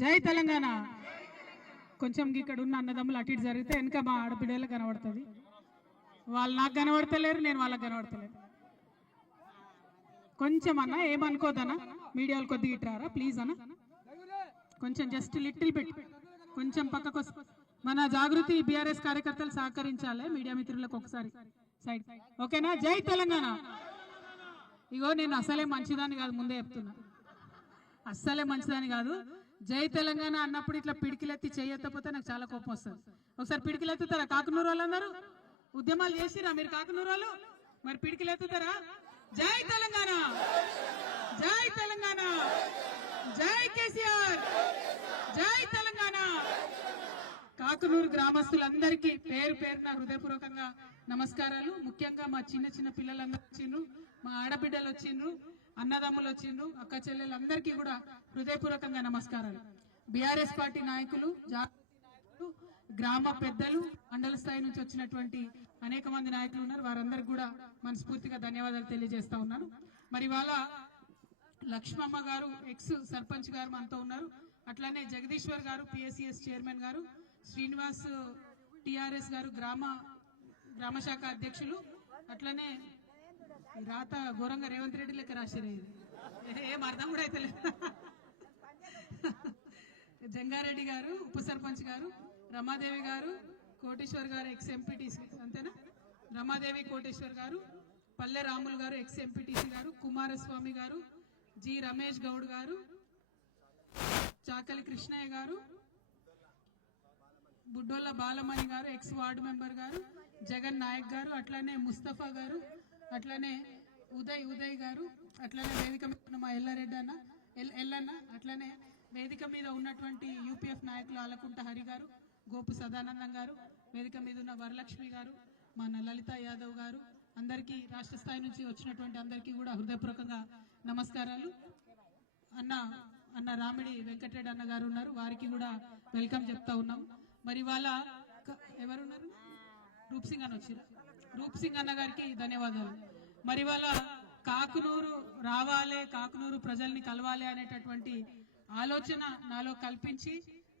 జై తెలంగాణ. కొంచెం ఇక్కడ ఉన్న అన్నదమ్ములు అటు ఇటు జరిగితే వెనక మా ఆడబిడ్డలు కనబడుతుంది. వాళ్ళు నాకు కనబడతలేరు, నేను వాళ్ళకి కనబడతలేరు. కొంచెం అన్న ఏమనుకోదన్నా, మీడియాలు కొద్దిగా ఇట్రారా ప్లీజ్ అన్న. కొంచెం జస్ట్ లిటిల్ బిట్ కొంచెం పక్కకు మన జాగృతి బీఆర్ఎస్ కార్యకర్తలు సహకరించాలి. మీడియా మిత్రులకు ఒకసారి సైడ్ ఓకేనా. జై తెలంగాణ. ఇగో నేను అసలే మంచిదాన్ని కాదు, ముందే చెప్తున్నా, అస్సలే మంచిదాన్ని కాదు. జై తెలంగాణ అన్నప్పుడు ఇట్లా పిడికిలెత్తి చేయకపోతే నాకు చాలా కోపం వస్తుంది. ఒకసారి పిడికిలెత్తుతారా కాకునూరు వాళ్ళందరూ? ఉద్యమాలు చేసిరా మీరు కాకునూరు వాళ్ళు? మరి పిడికిలెత్తుతారా? జై తెలంగాణ, జై తెలంగాణ, జై కేసీఆర్, జై తెలంగాణ. కాకునూరు గ్రామస్తులందరికీ పేరు పేరున హృదయపూర్వకంగా నమస్కారాలు. ముఖ్యంగా మా చిన్న చిన్న పిల్లలందరూ వచ్చిండ్రు, మా ఆడబిడ్డలు వచ్చిండ్రు, అన్నదమ్ములు వచ్చిండ్రు, అక్క చెల్లెలందరికీ కూడా హృదయపూర్వకంగా నమస్కారాలు. బీఆర్ఎస్ పార్టీ నాయకులు, గ్రామ పెద్దలు, మండల స్థాయి నుంచి వచ్చినటువంటి అనేక మంది నాయకులు ఉన్నారు. వారందరికీ కూడా మనస్ఫూర్తిగా ధన్యవాదాలు తెలియజేస్తా ఉన్నాను. మరి ఇవాళ లక్ష్మమ్మ గారు ఎక్స్ సర్పంచ్ గారు మనతో ఉన్నారు. అట్లానే జగదీశ్వర్ గారు పిఎస్సిఎస్ చైర్మన్ గారు, శ్రీనివాస్ టిఆర్ఎస్ గారు గ్రామ శాఖ అధ్యక్షులు, అట్లనే రాత ఘోరంగా రేవంత్ రెడ్డి లెక్క రాశారు, ఏం అర్థం కూడా అయితే లేదు. జంగారెడ్డి గారు ఉప సర్పంచ్ గారు, రమాదేవి గారు, కోటేశ్వర్ గారు ఎక్స్ ఎంపీటీసీ, అంతేనా? రమాదేవి కోటేశ్వర్ గారు, పల్లె రాములు గారు ఎక్స్ ఎంపీటీసీ గారు, కుమారస్వామి గారు, జి రమేష్ గౌడ్ గారు, చాకలి కృష్ణయ్య గారు, బుడ్డోళ్ళ బాలమణి గారు ఎక్స్ వార్డు మెంబర్ గారు, జగన్ నాయక్ గారు, అట్లానే ముస్తఫా గారు, అట్లానే ఉదయ్ గారు, అట్లానే వేదిక మీద ఉన్న మా ఎల్లారెడ్డి అన్న ఎల్లన్న, అట్లానే వేదిక మీద ఉన్నటువంటి యూపీఎఫ్ నాయకులు ఆలకుంట హరి గారు, గోపు సదానందం గారు, వేదిక మీద ఉన్న వరలక్ష్మి గారు, మన లలిత యాదవ్ గారు, అందరికీ రాష్ట్ర స్థాయి నుంచి వచ్చినటువంటి అందరికీ కూడా హృదయపూర్వకంగా నమస్కారాలు. అన్న రామిడి వెంకటరెడ్డి అన్న గారు ఉన్నారు, వారికి కూడా వెల్కమ్ చెప్తా ఉన్నాం. మరి వాళ్ళ ఎవరున్నారు? రూప్ సింగ్ అన్న వచ్చారు, రూప్ సింగ్ అన్న గారికి ధన్యవాదాలు. మరి వాళ్ళ కాకునూరు రావాలి, కాకునూరు ప్రజల్ని కలవాలి అనేటటువంటి ఆలోచన నాలో కల్పించి,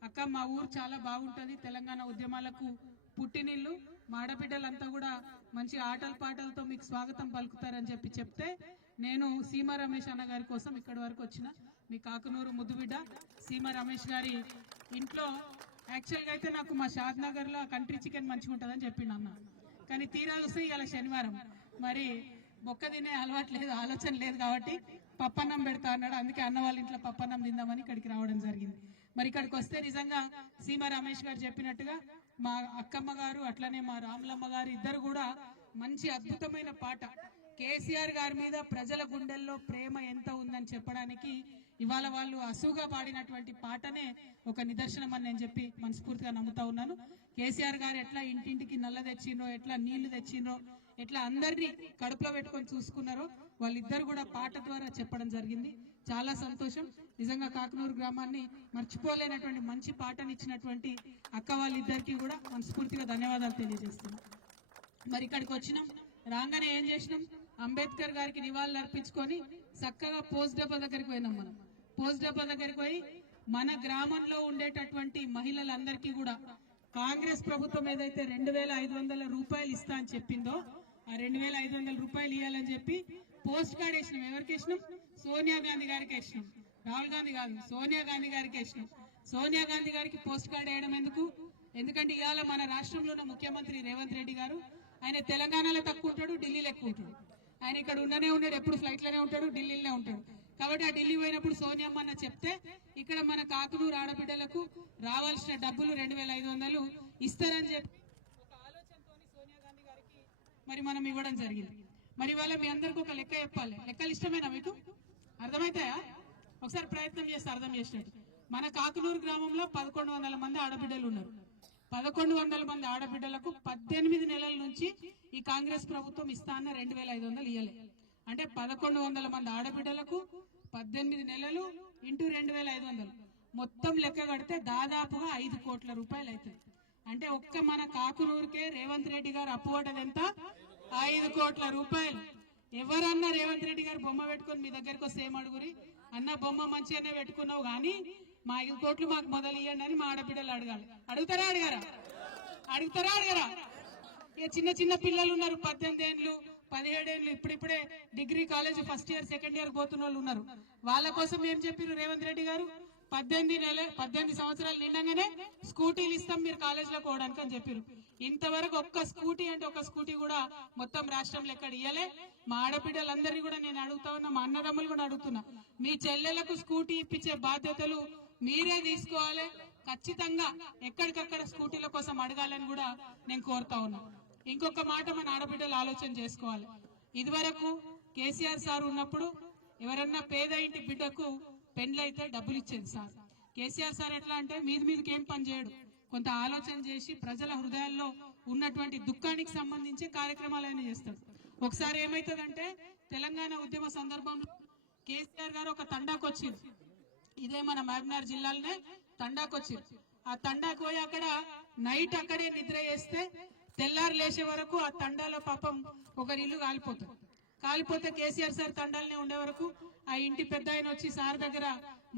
అక్క మా ఊరు చాలా బాగుంటుంది, తెలంగాణ ఉద్యమాలకు పుట్టినిల్లు, మా ఆడబిడ్డలంతా కూడా మంచి ఆటల పాటలతో మీకు స్వాగతం పలుకుతారని చెప్తే నేను సీమ రమేష్ అన్న గారి కోసం ఇక్కడి వరకు వచ్చిన. మీ కాకునూరు ముద్దుబిడ్డ సీమ రమేష్ గారి ఇంట్లో యాక్చువల్గా అయితే నాకు మా షాద్ నగర్ లో కంట్రీ చికెన్ మంచిగా ఉంటుందని చెప్పిండు అన్న, కానీ తీరా చూస్తే ఇవాళ శనివారం, మరి బొక్క తినే అలవాటు లేదు, ఆలోచన లేదు కాబట్టి పప్పన్నం పెడతా అన్నాడు. అందుకే అన్న వాళ్ళ ఇంట్లో పప్పన్నం తిందామని ఇక్కడికి రావడం జరిగింది. మరి ఇక్కడికి వస్తే నిజంగా సీమ రమేష్ గారు చెప్పినట్టుగా మా అక్కమ్మ గారు, అట్లనే మా రాములమ్మ గారు ఇద్దరు కూడా మంచి అద్భుతమైన పాట, కేసీఆర్ గారి మీద ప్రజల గుండెల్లో ప్రేమ ఎంత ఉందని చెప్పడానికి ఇవాళ వాళ్ళు అసుగా పాడినటువంటి పాటనే ఒక నిదర్శనం అని నేను చెప్పి మనస్ఫూర్తిగా నమ్ముతా ఉన్నాను. కేసీఆర్ గారు ఎట్లా ఇంటింటికి నల్ల తెచ్చిండ్రో, ఎట్లా నీళ్లు తెచ్చిండ్రో, ఎట్లా అందరినీ కడుపులో పెట్టుకొని చూసుకున్నారో వాళ్ళిద్దరు కూడా పాట ద్వారా చెప్పడం జరిగింది. చాలా సంతోషం. నిజంగా కాకునూరు గ్రామాన్ని మర్చిపోలేనటువంటి మంచి పాటని ఇచ్చినటువంటి అక్క వాళ్ళిద్దరికి కూడా మనస్ఫూర్తిగా ధన్యవాదాలు తెలియజేస్తున్నాం. మరి ఇక్కడికి వచ్చినాం, రాగానే ఏం చేసినాం, అంబేద్కర్ గారికి నివాళులు అర్పించుకొని చక్కగా పోస్ట్ డబ్బా దగ్గరికి పోయినాం. మనం పోస్ట్ డబ్బా దగ్గరికి పోయి మన గ్రామంలో ఉండేటటువంటి మహిళలందరికీ కూడా కాంగ్రెస్ ప్రభుత్వం ఏదైతే 2500 రూపాయలు ఇస్తా అని చెప్పిందో ఆ 2500 రూపాయలు ఇవ్వాలని చెప్పి పోస్ట్ కార్డ్ వేసినాం. ఎవరికి వేసినాం? సోనియా గాంధీ గారికి వేసినాం. రాహుల్ గాంధీ కాదు, సోనియా గాంధీ గారికి వేసినాం. సోనియా గాంధీ గారికి పోస్ట్ కార్డ్ వేయడం ఎందుకు? ఎందుకంటే ఇవాళ మన రాష్ట్రంలో ఉన్న ముఖ్యమంత్రి రేవంత్ రెడ్డి గారు, ఆయన తెలంగాణలో తక్కువ ఉంటాడు, ఢిల్లీలో ఎక్కువ ఉంటాడు. ఆయన ఇక్కడ ఉండనే ఉన్నాడు, ఎప్పుడు ఫ్లైట్ లోనే ఉంటాడు, ఢిల్లీలోనే ఉంటాడు. కాబట్టి ఆ ఢిల్లీ పోయినప్పుడు సోనియమ్మ అన్న చెప్తే ఇక్కడ మన కాకునూరు ఆడబిడ్డలకు రావాల్సిన డబ్బులు 2500 ఇస్తారని చెప్పి ఒక ఆలోచనతో సోనియా గాంధీ గారికి మరి మనం ఇవ్వడం జరిగింది. మరి ఇవాళ మీ అందరికి ఒక లెక్క చెప్పాలి. లెక్కలు ఇష్టమేనా మీకు? అర్థమవుతాయా? ఒకసారి ప్రయత్నం చేస్తే అర్థం చేసినట్టు. మన కాకునూరు గ్రామంలో 1100 మంది ఆడబిడ్డలు ఉన్నారు. 1100 మంది ఆడబిడ్డలకు 18 నెలల నుంచి ఈ కాంగ్రెస్ ప్రభుత్వం ఇస్తా అన్న 2500 ఇయ్యలే. అంటే 1100 మంది ఆడబిడ్డలకు 18 నెలలు ఇంటూ 2500 మొత్తం లెక్క కడితే దాదాపుగా 5 కోట్ల రూపాయలు అవుతుంది. అంటే ఒక్క మన కాకునూరుకే రేవంత్ రెడ్డి గారు అప్పు పడ్డది ఎంత? 5 కోట్ల రూపాయలు. ఎవరన్నా రేవంత్ రెడ్డి గారు బొమ్మ పెట్టుకొని మీ దగ్గరకు వస్తే ఏమడుగురి, అన్న బొమ్మ మంచిగానే పెట్టుకున్నావు కానీ మా 5 కోట్లు మాకు మొదలు ఇవ్వండి అని మా ఆడబిడ్డలు అడగాలి. అడుగుతారా అడగరా? ఇక చిన్న చిన్న పిల్లలు ఉన్నారు, 18 ఏళ్ళు 17 ఏళ్ళు, ఇప్పుడిప్పుడే degree college first year second year పోతున్న వాళ్ళు ఉన్నారు. వాళ్ళ కోసం ఏం చెప్పారు రేవంత్ రెడ్డి గారు? 18 సంవత్సరాలు నిండగానే స్కూటీలు ఇస్తాం మీరు కాలేజీలో పోవడానికి అని చెప్పారు. ఇంతవరకు ఒక్క స్కూటీ అంటే ఒక్క స్కూటీ కూడా మొత్తం రాష్ట్రంలో ఎక్కడ ఇయ్యలే. మా ఆడబిడ్డలందరినీ కూడా నేను అడుగుతా ఉన్నా, మా అన్నదమ్ములు కూడా అడుగుతున్నా, మీ చెల్లెలకు స్కూటీ ఇప్పించే బాధ్యతలు మీరే తీసుకోవాలి. ఖచ్చితంగా ఎక్కడికక్కడ స్కూటీల కోసం అడగాలని కూడా నేను కోరుతా ఉన్నా. ఇంకొక మాట మన ఆడబిడ్డలు ఆలోచన చేసుకోవాలి. ఇదివరకు కేసీఆర్ సార్ ఉన్నప్పుడు ఎవరన్నా పేద ఇంటి బిడ్డకు పెండ్లైతే డబ్బులు ఇచ్చేది సార్. కేసీఆర్ సార్ ఎట్లా అంటే మీదికి ఏం పని చేయడు, కొంత ఆలోచన చేసి ప్రజల హృదయాల్లో ఉన్నటువంటి దుఃఖానికి సంబంధించి కార్యక్రమాలైనా చేస్తాడు. ఒకసారి ఏమైతుందంటే తెలంగాణ ఉద్యమ సందర్భంలో కేసీఆర్ గారు ఒక తండాకు వచ్చింది, ఇదే మన మహబూబ్నగర్ జిల్లాలోనే తండాకు వచ్చింది. ఆ తండాకు పోయి అక్కడ నైట్ అక్కడే నిద్ర చేస్తే తెల్లారు లేచే వరకు ఆ తండాలో పాపం ఒకరి ఇల్లు కాలిపోతే కేసీఆర్ సార్ తండాలనే ఉండే వరకు ఆ ఇంటి పెద్ద ఆయన వచ్చి సార్ దగ్గర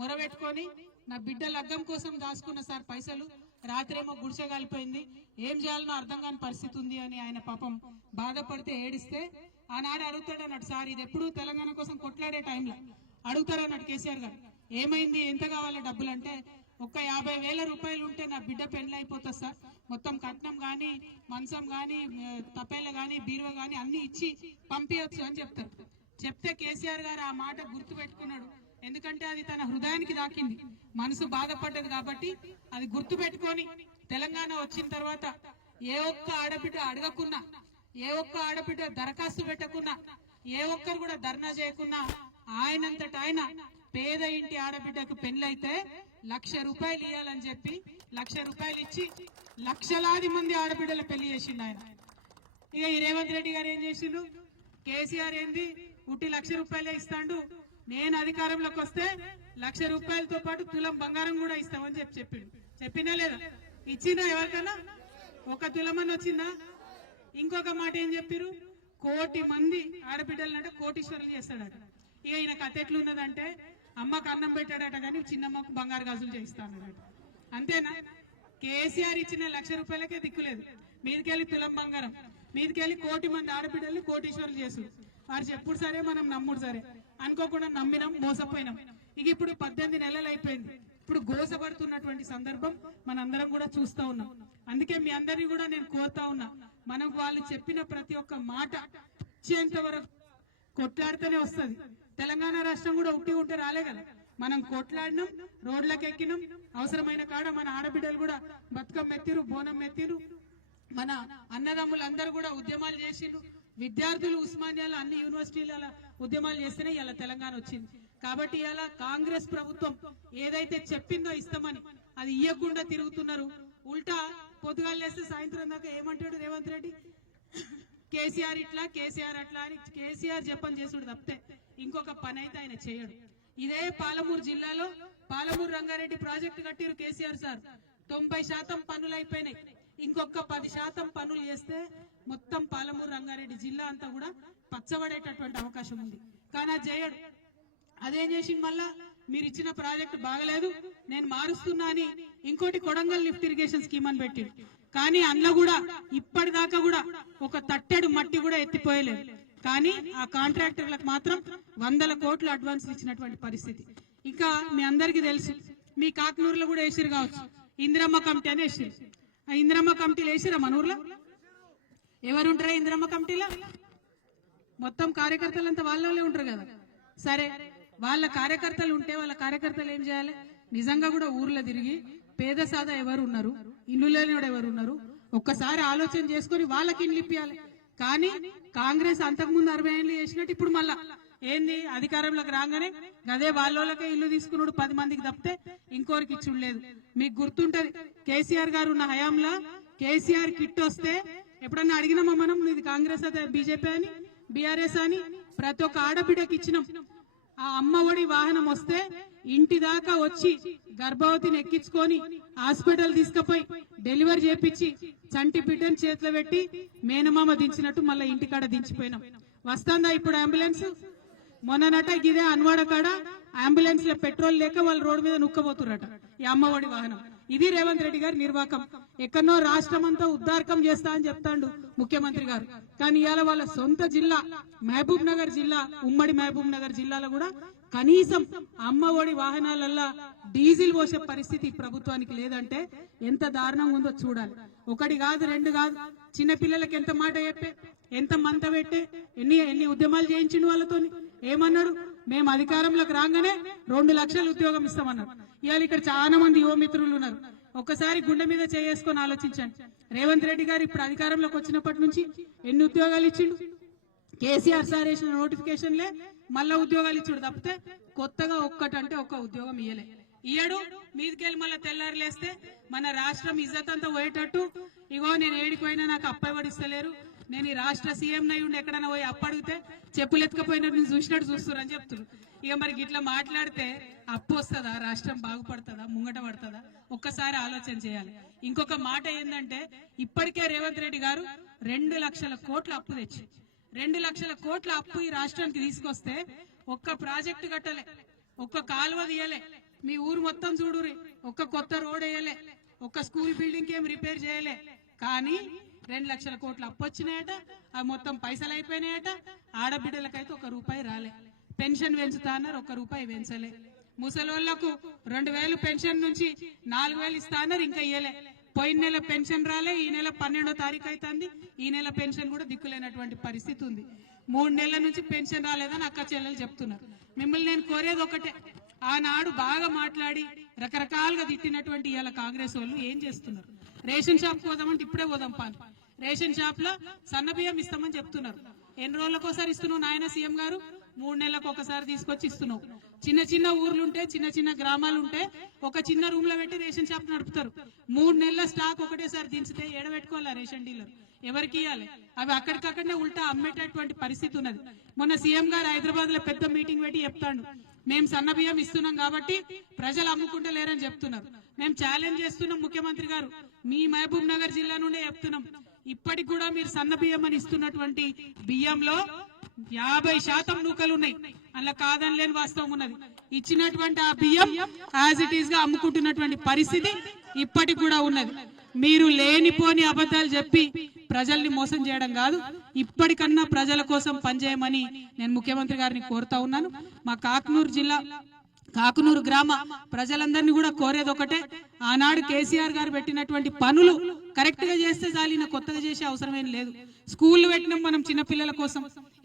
మొరబెట్టుకొని, నా బిడ్డ లగ్గం కోసం దాచుకున్న సార్ పైసలు, రాత్రేమో గుడిసె కాలిపోయింది, ఏం చేయాలనో అర్థం కాని పరిస్థితి ఉంది అని ఆయన పాపం బాధపడితే ఏడిస్తే ఆనాడు అడుగుతాడు అన్నాడు, సార్ ఇది ఎప్పుడు తెలంగాణ కోసం కొట్లాడే టైంలో అడుగుతారు అన్నాడు కేసీఆర్ గారు, ఏమైంది ఎంత కావాలి డబ్బులు అంటే, ఒక్క 50,000 రూపాయలు ఉంటే నా బిడ్డ పెళ్లి అయిపోతుంది సార్, మొత్తం కట్నం కానీ మంచం కానీ తపేల కానీ బీరువా కానీ అన్ని ఇచ్చి పంపించచ్చు అని చెప్తారు. చెప్తే కేసీఆర్ గారు ఆ మాట గుర్తు పెట్టుకున్నాడు, ఎందుకంటే అది తన హృదయానికి దాకింది, మనసు బాధపడ్డది కాబట్టి అది గుర్తు పెట్టుకొని తెలంగాణ వచ్చిన తర్వాత ఏ ఒక్క ఆడబిడ్డ అడగకున్నా, ఏ ఒక్క ఆడబిడ్డ దరఖాస్తు పెట్టకున్నా, ఏ ఒక్కరు కూడా ధర్నా చేయకున్నా ఆయనంతట ఆయన పేద ఇంటి ఆడబిడ్డకు పెళ్లైతే 1,00,000 రూపాయలు ఇవ్వాలని చెప్పి 1,00,000 రూపాయలు ఇచ్చి లక్షలాది మంది ఆడబిడ్డలు పెళ్లి చేసిండు ఆయన. ఇక ఈ రేవంత్ రెడ్డి గారు ఏం చేసిండు, కేసీఆర్ ఏంది ఉట్టి 1,00,000 రూపాయలే ఇస్తాడు, నేను అధికారంలోకి వస్తే 1,00,000 రూపాయలతో పాటు తులం బంగారం కూడా ఇస్తామని చెప్పినా లేదా? ఇచ్చినా ఎవరికైనా ఒక తులమని వచ్చిందా? ఇంకొక మాట ఏం చెప్పారు, 1,00,00,000 మంది ఆడబిడ్డలంటే కోటీశ్వరులు చేస్తాడట. ఇక ఈయన కథ ఎట్లున్నదంటే అమ్మకు అన్నం పెట్టాడట కానీ చిన్నమ్మకు బంగారు గాజులు చేయిస్తాడట. అంతేనా? కేసీఆర్ ఇచ్చిన 1,00,000 రూపాయలకే దిక్కులేదు, మీదికెళ్ళి తులం బంగారం, మీదికెళ్ళి 1,00,00,000 మంది ఆడబిడ్డల్ని కోటీశ్వరులు చేసు. వారు చెప్పుడు సరే మనం నమ్ముడు సరే అనుకోకుండా నమ్మినాం, మోసపోయినాం. ఇక ఇప్పుడు 18 నెలలు అయిపోయింది, ఇప్పుడు గోసపడుతున్నటువంటి సందర్భం మనందరం కూడా చూస్తూ ఉన్నాం. అందుకే మీ అందరినీ కూడా నేను కోరుతా ఉన్నా, మనకు వాళ్ళు చెప్పిన ప్రతి ఒక్క మాట ఇచ్చేంత వరకు కొట్లాడితేనే వస్తుంది. తెలంగాణ రాష్ట్రం కూడా ఉట్టి ఉంటే రాలే కదా, మనం కొట్లాడినాం, రోడ్లకు ఎక్కినాం, అవసరమైన కాడ మన ఆడబిడ్డలు కూడా బతుకమ్మ ఎత్తిరు, బోనం ఎత్తిరు, మన అన్నదమ్ములందరూ కూడా ఉద్యమాలు చేసిండ్రు, విద్యార్థులు ఉస్మానియాలో అన్ని యూనివర్సిటీల ఉద్యమాలు చేస్తేనే ఇలా తెలంగాణ వచ్చింది. కాబట్టి ఇలా కాంగ్రెస్ ప్రభుత్వం ఏదైతే చెప్పిందో ఇస్తామని అది ఇయ్యకుండా తిరుగుతున్నారు. ఉల్టా పొద్దుగాలు లేస్తే సాయంత్రం దాకా ఏమంటాడు రేవంత్ రెడ్డి, కేసీఆర్ ఇట్లా కేసీఆర్ అట్లా అని కేసీఆర్ చెప్పని చేసుడు తప్పితే ఇంకొక పని అయితే ఆయన చేయడు. ఇదే పాలమూరు జిల్లాలో పాలమూరు రంగారెడ్డి ప్రాజెక్టు కట్టిరు కేసీఆర్ సార్, 90% పనులు అయిపోయినాయి, ఇంకొక 10% పనులు చేస్తే మొత్తం పాలమూరు రంగారెడ్డి జిల్లా అంతా కూడా పచ్చబడేటటువంటి అవకాశం ఉంది. కానీ అది చేయడు. అదేం చేసింది, మళ్ళా మీరు ఇచ్చిన ప్రాజెక్టు బాగలేదు నేను మారుస్తున్నా అని ఇంకోటి కొడంగల్ లిఫ్ట్ ఇరిగేషన్ స్కీమ్ అని పెట్టిండు. కానీ అందులో కూడా ఇప్పటిదాకా కూడా ఒక తట్టెడు మట్టి కూడా ఎత్తిపోయలేదు. కానీ ఆ కాంట్రాక్టర్లకు మాత్రం 100 కోట్లు అడ్వాన్స్ ఇచ్చినటువంటి పరిస్థితి. ఇంకా మీ అందరికీ తెలుసు, మీ కాకనూరులో కూడా వేసిరు కావచ్చు, ఇందిరమ్మ కమిటీ అని వేసిరు. ఆ ఇందిరమ్మ కమిటీలు వేసిరా మన ఊర్లో? ఎవరుంటారా ఇందిరమ్మ కమిటీలో? మొత్తం కార్యకర్తలంతా వాళ్ళే ఉంటారు కదా. సరే, వాళ్ళ కార్యకర్తలు ఉంటే వాళ్ళ కార్యకర్తలు ఏం చేయాలి, నిజంగా కూడా ఊర్లో తిరిగి పేద సాదా ఎవరు ఉన్నారు, ఇల్లు లేనివాడు ఎవరు ఉన్నారు, ఒక్కసారి ఆలోచన చేసుకుని వాళ్ళకి ఇల్లు ఇప్పియాలి. కానీ కాంగ్రెస్ అంతకుముందు 60 ఏళ్ళు చేసినట్టు ఇప్పుడు మళ్ళా ఏంది అధికారంలోకి రాగానే గదే వాళ్ళకే ఇల్లు తీసుకున్నాడు 10 మందికి తప్పితే ఇంకోరికి ఇచ్చులేదు. మీకు గుర్తుంటది, కేసీఆర్ గారు ఉన్న హయాంలో కేసీఆర్ కిట్ వస్తే ఎప్పుడన్నా అడిగినామా మనం, ఇది కాంగ్రెస్ అయితే బీజేపీ అని బీఆర్ఎస్ అని? ప్రతి ఒక్క ఆడబిడ్డకి ఇచ్చినాం. ఆ అమ్మ ఒడి వాహనం వస్తే ఇంటి దాకా వచ్చి గర్భవతిని ఎక్కించుకొని హాస్పిటల్ తీసుకుపోయి డెలివరీ చేపించి చంటి బిడ్డను చేతిలో పెట్టి మేనమామ దించినట్టు మళ్ళీ ఇంటికాడ దించిపోయినాం. వస్తుందా ఇప్పుడు అంబులెన్స్? మొన్ననట ఇదే అన్వాడ కాడ అంబులెన్స్ లో పెట్రోల్ లేక వాళ్ళు రోడ్డు మీద నుక్కబోతురట ఈ అమ్మఒడి వాహనం. ఇది రేవంత్ రెడ్డి గారి నిర్వాకం. ఎక్కడో రాష్ట్రం అంతా ఉద్దారకం చేస్తా అని చెప్తాడు ముఖ్యమంత్రి గారు, కానీ ఇవాళ వాళ్ళ సొంత జిల్లా మహబూబ్ నగర్ జిల్లా, ఉమ్మడి మహబూబ్ నగర్ జిల్లాలో కూడా కనీసం అమ్మఒడి వాహనాలల్లో డీజిల్ పోసే పరిస్థితి ప్రభుత్వానికి లేదంటే ఎంత దారుణంగా ఉందో చూడాలి. ఒకటి కాదు, రెండు కాదు, చిన్న పిల్లలకి ఎంత మాట చెప్పే, ఎంత మంత పెట్టే, ఎన్ని ఉద్యమాలు చేయించిండు వాళ్ళతో. ఏమన్నాడు? మేము అధికారంలోకి రాగానే 2 లక్షల ఉద్యోగం ఇస్తామన్నారు. ఇవాళ ఇక్కడ చాలా మంది యువ మిత్రులు ఉన్నారు. ఒక్కసారి గుండె మీద చేసుకొని ఆలోచించండి. రేవంత్ రెడ్డి గారు ఇప్పుడు అధికారంలోకి వచ్చినప్పటి నుంచి ఎన్ని ఉద్యోగాలు ఇచ్చిండు? కేసీఆర్ సార్ వేసిన నోటిఫికేషన్లే మళ్ళా ఉద్యోగాలు ఇచ్చుడు తప్పితే కొత్తగా ఒక్కటంటే ఒక్క ఉద్యోగం ఇయ్యడు. మీదికెళ్ళి మళ్ళీ తెల్లారులేస్తే మన రాష్ట్రం ఇజ్జత్ అంతా పోయేటట్టు, ఇగో నేను ఏడిపోయినా నాకు అప్పవడిస్తలేరు, నేను ఈ రాష్ట్ర సీఎం నై ఉండి ఎక్కడైనా పోయి అప్పడిగితే చెప్పులు ఎత్తుకపోయినట్టు నేను చూసినట్టు చూస్తున్నారు అని చెప్తున్నారు. ఇక మరి ఇట్లా మాట్లాడితే అప్పు వస్తుందా? రాష్ట్రం బాగుపడుతుందా? ముంగట పడుతుందా? ఒక్కసారి ఆలోచన చేయాలి. ఇంకొక మాట ఏంటంటే, ఇప్పటికే రేవంత్ రెడ్డి గారు 2 లక్షల కోట్ల అప్పు తెచ్చి 2 లక్షల కోట్ల అప్పు ఈ రాష్ట్రానికి తీసుకొస్తే ఒక్క ప్రాజెక్టు కట్టలే, ఒక్క కాలువ తీయలే, మీ ఊరు మొత్తం చూడురి, ఒక్క కొత్త రోడ్ వేయలే, ఒక్క స్కూల్ బిల్డింగ్ ఏం రిపేర్ చేయలే. కానీ 2 లక్షల కోట్ల అప్పు వచ్చినాయట, అవి మొత్తం పైసలు అయిపోయినాయట. ఆడబిడ్డలకైతే 1 రూపాయి రాలే. పెన్షన్ పెంచుతా అన్నారు, 1 రూపాయి పెంచలే. ముసలోళ్లకు 2000 పెన్షన్ నుంచి 4000 ఇస్తా అన్నారు, ఇంకా ఇయ్యలే. పోయిన నెల పెన్షన్ రాలే, ఈ నెల 12వ తారీఖు అవుతుంది, ఈ నెల పెన్షన్ కూడా దిక్కులేనటువంటి పరిస్థితి ఉంది. 3 నెలల నుంచి పెన్షన్ రాలేదని అక్క చెల్లెలు చెప్తున్నారు. మిమ్మల్ని నేను కోరేది ఒకటే, ఆనాడు బాగా మాట్లాడి రకరకాలుగా తిట్టినటువంటి ఇవాళ కాంగ్రెస్ వాళ్ళు ఏం చేస్తున్నారు? రేషన్ షాప్ పోదామంటే ఇప్పుడే పోదాం పాన్, రేషన్ షాప్ లో సన్న బియ్యం ఇస్తామని చెప్తున్నారు. ఎన్ని రోజులకు ఒకసారి ఇస్తున్నావు నాయన సీఎం గారు? 3 నెలలకు ఒకసారి తీసుకొచ్చి ఇస్తున్నావు. చిన్న చిన్న ఊర్లుంటే, చిన్న చిన్న గ్రామాలు ఉంటే ఒక చిన్న రూమ్ లో పెట్టి రేషన్ షాప్ నడుపుతారు. 3 నెలల స్టాక్ ఒకటేసారి దించితే ఏడబెట్టుకోవాలా రేషన్ డీలర్? ఎవరికి ఇవ్వాలి? అవి అక్కడికక్కడనే ఉల్టా అమ్మేటటువంటి పరిస్థితి ఉన్నది. మొన్న సీఎం గారు హైదరాబాద్ లో పెద్ద మీటింగ్ పెట్టి చెప్తాడు, మేము సన్న బియ్యం ఇస్తున్నాం కాబట్టి ప్రజలు అమ్ముకుంటలేరని చెప్తున్నారు. మేము ఛాలెంజ్ చేస్తున్నాం ముఖ్యమంత్రి గారు, మీ మహబూబ్ నగర్ జిల్లా నుండే చెప్తున్నాం, ఇప్పటికి కూడా మీరు సన్న బియ్యం అని ఇస్తున్నటువంటి బియ్యంలో 50% నూకలు ఉన్నాయి. అలా కాదని లేని వాస్తవం ఉన్నది. ఇచ్చినటువంటి ఆ బియ్యం యాజ్ ఇట్ ఈస్ గా అమ్ముకుంటున్నటువంటి పరిస్థితి ఇప్పటికి కూడా ఉన్నది. మీరు లేనిపోని అబద్ధాలు చెప్పి ప్రజల్ని మోసం చేయడం కాదు, ఇప్పటికన్నా ప్రజల కోసం పనిచేయమని నేను ముఖ్యమంత్రి గారిని కోరుతా ఉన్నాను. మా కాకునూరు జిల్లా కాకునూరు గ్రామ ప్రజలందరినీ కూడా కోరేది ఒకటే, ఆనాడు కేసీఆర్ గారు పెట్టినటువంటి పనులు కరెక్ట్ గా చేస్తే చాలిన, కొత్తగా చేసే అవసరం ఏం లేదు. స్కూళ్లు పెట్టినాం మనం చిన్నపిల్లల కోసం,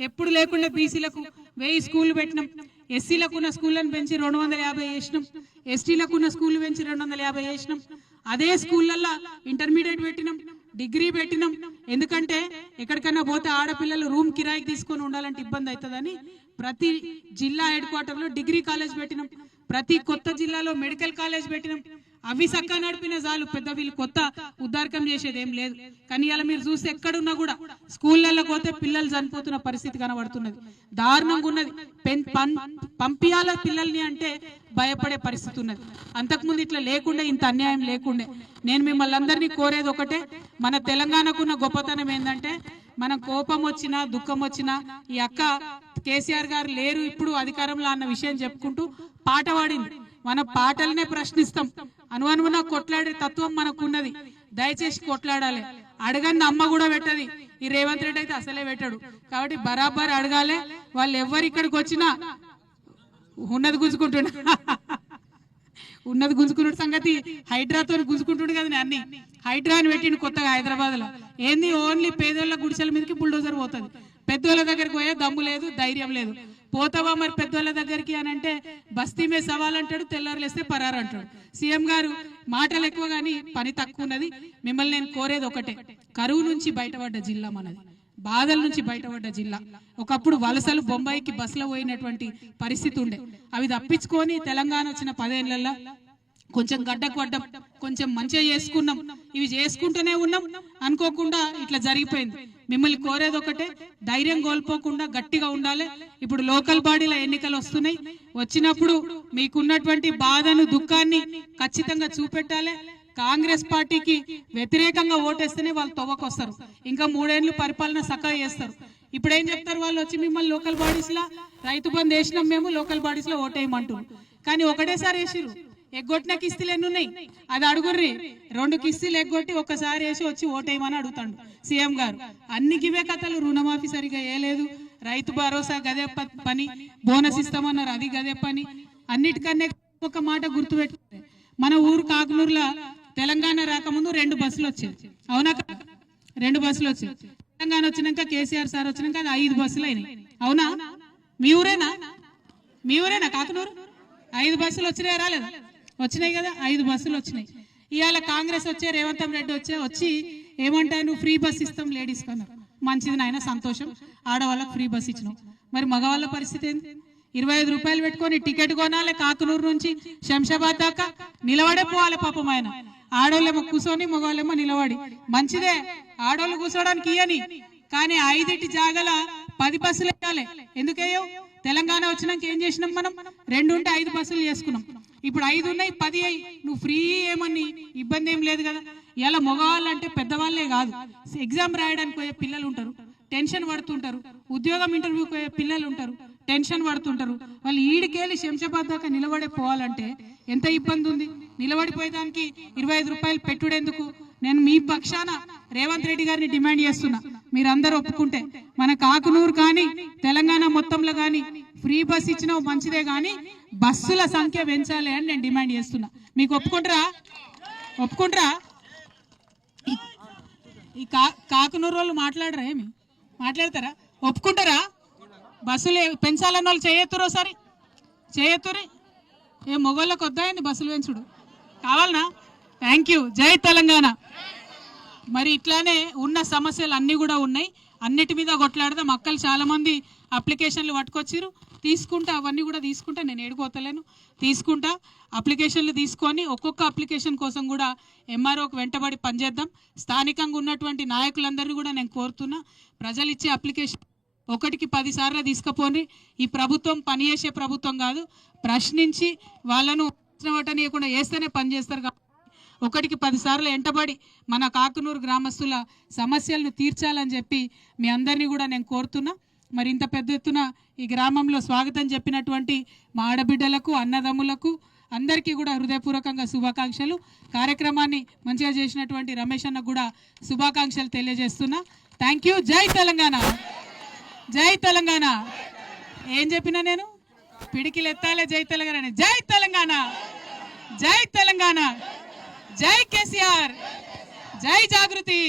ఎప్పుడు లేకుండా బీసీలకు 1000 స్కూళ్లు పెట్టినాం. ఎస్సీలకు ఉన్న స్కూళ్లను పెంచి 250 చేసినాం, ఎస్టీలకు ఉన్న స్కూళ్లు పెంచి 250 చేసినాం. అదే స్కూళ్ళల్లో ఇంటర్మీడియట్ పెట్టినాం, డిగ్రీ పెట్టినాం. ఎందుకంటే ఎక్కడికైనా పోతే ఆడపిల్లలు రూమ్ కిరాయికి తీసుకొని ఉండాలంటే ఇబ్బంది అవుతుందని ప్రతి జిల్లా హెడ్ క్వార్టర్ లో డిగ్రీ కాలేజ్ పెట్టినాం, ప్రతి కొత్త జిల్లాలో మెడికల్ కాలేజ్ పెట్టినాం. అవి చక్కగా నడిపిన చాలు, పెద్ద వీళ్ళు కొత్త ఉద్దారకం చేసేది ఏం లేదు. కానీ ఇలా మీరు చూస్తే ఎక్కడున్నా కూడా స్కూళ్ళల్లో పోతే పిల్లలు చనిపోతున్న పరిస్థితి కనబడుతున్నది. దారుణంగా ఉన్నది. పంపియాల పిల్లల్ని అంటే భయపడే పరిస్థితి ఉన్నది. అంతకుముందు ఇట్లా లేకుండే, ఇంత అన్యాయం లేకుండే. నేను మిమ్మల్ని అందరినీ కోరేది ఒకటే, మన తెలంగాణకున్న గొప్పతనం ఏంటంటే, మనం కోపం వచ్చినా దుఃఖం వచ్చినా ఈ అక్క కేసీఆర్ గారు లేరు ఇప్పుడు అధికారంలో అన్న విషయం చెప్పుకుంటూ పాట పాడింది. మన పాటలనే ప్రశ్నిస్తాం, అనువనువున కొట్లాడే తత్వం మనకున్నది. దయచేసి కొట్లాడాలి. అడగని అమ్మ కూడా పెట్టది, ఈ రేవంత్ రెడ్డి అయితే అసలే పెట్టాడు. కాబట్టి బరాబర్ అడగాలి. వాళ్ళు ఎవరు ఇక్కడికి వచ్చినా ఉన్నది గుంజుకున్న సంగతి హైడ్రాతో గుంజుకుంటుండే కదా. అన్ని హైడ్రా అని పెట్టిండు కొత్తగా హైదరాబాద్ లో. ఏంది ఓన్లీ పేదోళ్ళ గుడిసెల మీదకి బుల్డోజర్ పోతుంది. పెద్దోళ్ళ దగ్గరికి పోయే దమ్ము లేదు, ధైర్యం లేదు. పోతావా మరి పెద్దోళ్ళ దగ్గరికి అని అంటే బస్తీ మీద సవాల్ అంటాడు, తెల్లారులేస్తే పరారు అంటాడు. సీఎం గారు మాటలు ఎక్కువ కానీ పని తక్కువ ఉన్నది. మిమ్మల్ని నేను కోరేది ఒకటే, కరువు నుంచి బయటపడ్డ జిల్లా మనది, బాధల నుంచి బయటపడ్డ జిల్లా. ఒకప్పుడు వలసలు బొంబాయికి బస్సులో పోయినటువంటి పరిస్థితి ఉండే, అవి తప్పించుకొని తెలంగాణ వచ్చిన 10 ఏళ్లలో కొంచెం గడ్డకు పడ్డం, కొంచెం మంచిగా చేసుకున్నాం. ఇవి చేసుకుంటూనే ఉన్నాం, అనుకోకుండా ఇట్లా జరిగిపోయింది. మిమ్మల్ని కోరేది ఒకటే, ధైర్యం కోల్పోకుండా గట్టిగా ఉండాలి. ఇప్పుడు లోకల్ బాడీల ఎన్నికలు వస్తున్నాయి, వచ్చినప్పుడు మీకున్నటువంటి బాధను దుఃఖాన్ని ఖచ్చితంగా చూపెట్టాలి. కాంగ్రెస్ పార్టీకి వ్యతిరేకంగా ఓటేస్తేనే వాళ్ళు తవ్వకొస్తారు, ఇంకా 3 ఏళ్లు పరిపాలన చక్కగా చేస్తారు. ఇప్పుడు ఏం చెప్తారు వాళ్ళు వచ్చి మిమ్మల్ని లోకల్ బాడీస్లో రైతు బంధు వేసినాం మేము లోకల్ బాడీస్లో ఓటేయమంటున్నారు. కానీ ఒకటేసారి వేసిరు, ఎగ్గొట్టిన కిస్తీలు ఎన్ని ఉన్నాయి అది అడుగుర్రి. 2 కిస్తీలు ఎగ్గొట్టి ఒక్కసారి వేసి వచ్చి ఓటేయమని అడుగుతాడు సీఎం గారు. అన్ని గివే కథలు, రుణమాఫీ సరిగా వేయలేదు, రైతు భరోసా గదే పని, బోనస్ ఇస్తామన్నారు అది గదే పని. అన్నిటికన్నా ఒక మాట గుర్తుపెట్టుకుంటే మన ఊరు కాకునూరులో తెలంగాణ రాకముందు 2 బస్సులు వచ్చాయి, అవునా? 2 బస్సులు వచ్చాయి. తెలంగాణ వచ్చినాక కేసీఆర్ సార్ వచ్చినాక అది 5 బస్సులు అయినాయి, అవునా? మీ ఊరేనా కాకునూరు? 5 బస్సులు వచ్చినాయి, రాలేదా? వచ్చినాయి కదా, 5 బస్సులు వచ్చినాయి. ఇవాళ కాంగ్రెస్ వచ్చే, రేవంత్ రెడ్డి వచ్చి ఏమంటారు, ఫ్రీ బస్ ఇస్తాం లేడీస్ కన్నా. మంచిది నాయన, సంతోషం, ఆడవాళ్ళకి ఫ్రీ బస్ ఇచ్చినాం. మరి మగవాళ్ళ పరిస్థితి ఏంటి? 25 రూపాయలు పెట్టుకొని టికెట్ కొనాలి, కాకునూరు నుంచి శంషాబాద్ దాకా నిలబడే పోవాలి పాపం ఆయన. ఆడోళ్ళేమో కూర్చొని, మగవాళ్ళేమో నిలబడి. మంచిదే, ఆడోళ్ళు కూర్చోడానికి ఇయ్యని, కానీ 5 జాగల 10 బస్సులు వేయాలి. ఎందుకయ్యో? తెలంగాణ వచ్చినాక ఏం చేసినాం మనం? 2 ఉంటే 5 బస్సులు చేసుకున్నాం. ఇప్పుడు 5 ఉన్నాయి, 10 అయ్యి. నువ్వు ఫ్రీ ఏమని ఇబ్బంది ఏం లేదు కదా. ఇలా మగవాళ్ళు అంటే పెద్దవాళ్ళే కాదు, ఎగ్జామ్ రాయడానికి పోయే పిల్లలు ఉంటారు, టెన్షన్ పడుతుంటారు. ఉద్యోగం ఇంటర్వ్యూకి పోయే పిల్లలు ఉంటారు, టెన్షన్ పడుతుంటారు. వాళ్ళు ఈడికెళ్ళి శంషాబాద్ దాకా నిలబడే పోవాలంటే ఎంత ఇబ్బంది ఉంది. నిలబడిపోయేదానికి 25 రూపాయలు పెట్టుడెందుకు? నేను మీ పక్షాన రేవంత్ రెడ్డి గారిని డిమాండ్ చేస్తున్నా, మీరందరూ ఒప్పుకుంటే మన కాకునూరు కానీ తెలంగాణ మొత్తంలో కానీ ఫ్రీ బస్ ఇచ్చినా మంచిదే, కానీ బస్సుల సంఖ్య పెంచాలి అని నేను డిమాండ్ చేస్తున్నా. మీకు ఒప్పుకుంటారా? ఈ కాకునూరు వాళ్ళు మాట్లాడరా? ఏమి మాట్లాడతారా? ఒప్పుకుంటారా? బస్సులు పెంచాలన్న వాళ్ళు చేయెత్తురు, ఒకసారి చేయెత్తురి. ఏ మొగోళ్ళకి వద్దాయండి బస్సులు పెంచుడు? కావాలనా? Thank you. జై తెలంగాణ. మరి ఇట్లానే ఉన్న సమస్యలు అన్నీ కూడా ఉన్నాయి, అన్నిటి మీద కొట్లాడదాం. మక్కలు చాలామంది అప్లికేషన్లు పట్టుకొచ్చిరు, తీసుకుంటా, అవన్నీ కూడా తీసుకుంటా. నేను ఏడుకోతలేను, తీసుకుంటా. అప్లికేషన్లు తీసుకొని ఒక్కొక్క అప్లికేషన్ కోసం కూడా ఎంఆర్ఓకి వెంటబడి పనిచేద్దాం. స్థానికంగా ఉన్నటువంటి నాయకులందరినీ కూడా నేను కోరుతున్నా, ప్రజలు ఇచ్చే అప్లికేషన్ 1కి 10 సార్లు తీసుకుపోండి. ఈ ప్రభుత్వం పనిచేసే ప్రభుత్వం కాదు, ప్రశ్నించి వాళ్ళను వాటనీయకుండా వేస్తేనే పనిచేస్తారు. కాబట్టి 1కి 10 సార్లు వెంటబడి మన కాకునూరు గ్రామస్తుల సమస్యలను తీర్చాలని చెప్పి మీ అందరినీ కూడా నేను కోరుతున్నా. మరి ఇంత పెద్ద ఎత్తున ఈ గ్రామంలో స్వాగతం చెప్పినటువంటి మా ఆడబిడ్డలకు, అన్నదమ్ములకు అందరికీ కూడా హృదయపూర్వకంగా శుభాకాంక్షలు. కార్యక్రమాన్ని మంచిగా చేసినటువంటి రమేష్ అన్న కూడా శుభాకాంక్షలు తెలియజేస్తున్నా. Thank you. జై తెలంగాణ, జై తెలంగాణ. ఏం చెప్పినా నేను? పిడికిలు ఎత్తాలే జై తెలంగాణ. జై తెలంగాణ, జై తెలంగాణ, జై కేసీఆర్, జై జాగృతి.